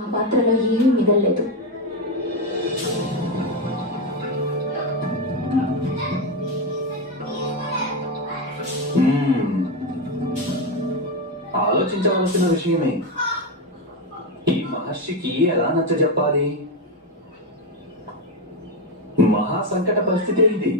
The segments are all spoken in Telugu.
ఆ పాత్రలో ఏమీ మిగల్లేదు. ఆలోచించవలసిన విషయమే. ఈ మహర్షికి ఎలా నచ్చజెప్పాలి? మహా సంకట పరిస్థితే ఇది.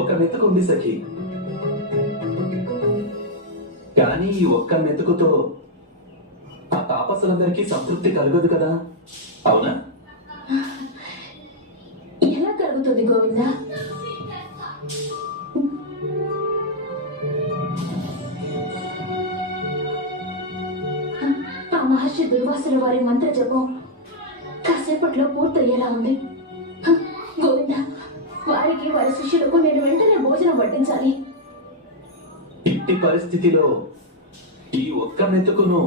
ఒక మెతుకుంది సఖి, కానీ ఈ ఒక్క మెతుకుతో ఆ తాపసులందరికీ సంతృప్తి కలగదు కదా, అవునా? ఎలా కలుగుతుంది గోవిందా? ఆ మహర్షి దుర్వాసుల వారి మంత్ర జపం కాసేపట్లో పూర్తయ్యేలా ఉంది. గోవిందా, వారికి వారి శిష్యులకు నేను వెంటనే భోజనం వడ్డించాలి. ఇట్టి పరిస్థితిలో ఈ ఒక్క మెతుకును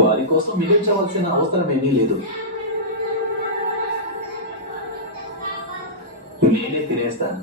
వారి కోసం మిగిల్చవలసిన అవసరం ఏమీ లేదు. నేనే తినేస్తాను.